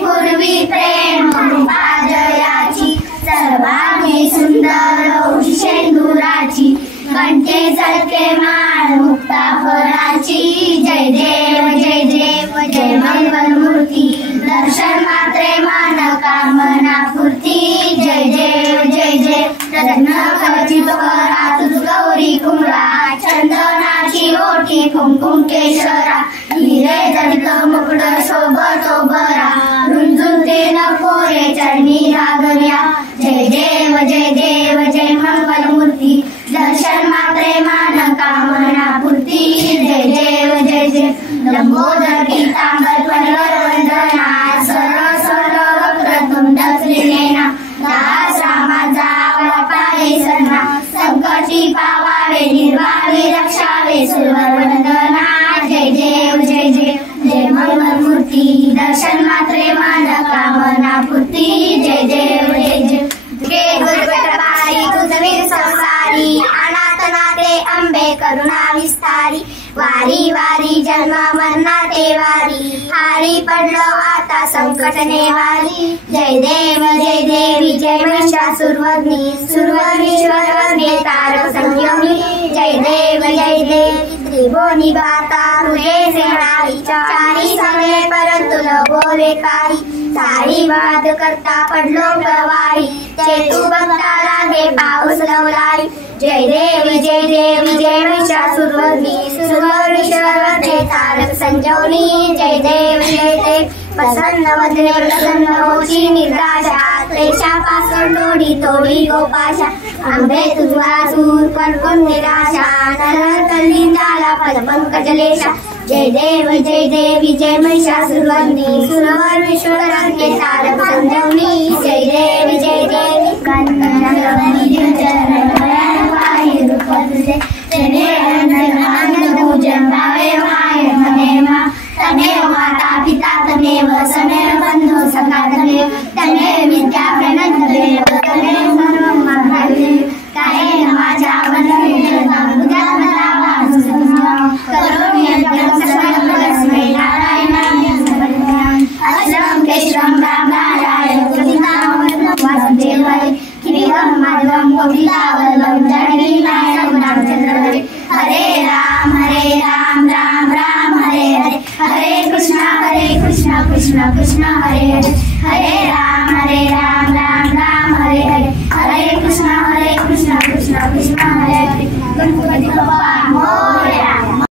पूर्वी प्रेम जयाची सर्वांगी सुंदर शेंदुराची कंठे झळके माळ मुक्ता फळाची जय देव जय मंगलमूर्ती दर्शन मात्रे मान कामना पूर्ती जय देव रत्न खचित करा तुझ गौरी कुंभा चंदनाची ओठी कुंकुम केशरा हिरे जडित मुकुट शोभतो बरा रुंजुते नकोरे चरणी लागल्या जय देव जय मंगलमूर्ती दर्शन मात्रे मान कामना पूर्ती जय देव लंबोदर पीतांबर त्वरिवर वंदना सरळ वक्रतुंड त्रिनेना दास रामाचा वाटावे सन्ना संकटी पावावे निर्वाणी रक्षावे सुरवर वंदना जय देव मंगलमूर्ती दर्शन मात्रे मान कामना पूर्ती जय देव गुरुगटबारी तुझवीर संसारी अनाथ नाते अंबे करुणा विस्तारी वारी जन्म मरणाते वारी हारी पडलो आता संकट नेवारी जय देवी जय महिषासुरवदनी सुरवरीश्वरवदने तारक संयोगी जय देवी त्रिभुवनी बाता तुझे सेनारी चारी सगळे परंतु न बोले काही सारी वाद करता पडलो प्रवाही चेतू बघता लागे पाऊस लवलाई जय देवी जय महिषासुरवदनी सुरवरीश्वरवदने तारक संजीवनी जय देव प्रसन्न वदने प्रसन्न होची निर्दाशा क्लेशापासून तोडी गोपाशा आंबे तुझा सूर पण निराशा नरहर कलिंदाला पदपंकजलेशा जय देवी जय महिषासुरवदनी सुरवरीश्वरवदने तारक संजीवनी जय देवी कन्नडवनी चरण पाहि रूप तुझे तमेव माता पिता तमेव समेव बंधु सखा तमेव विद्या प्रणत देव तमेव सर्वं महादेव कायेन वाचा मनसेन बुद्ध्या करोमि यज्ञं सर्वस्मै नारायणाय समर्पयामि अश्रम केशवं रामनारायण कृतिकां वासुदेवाय किरीटं माधवं कपिलावल्लभं जानकीनायकं रामचन्द्रहरे हरे राम राम हरे हरे हरे कृष्णा कृष्णा कृष्णा हरे हरे हरे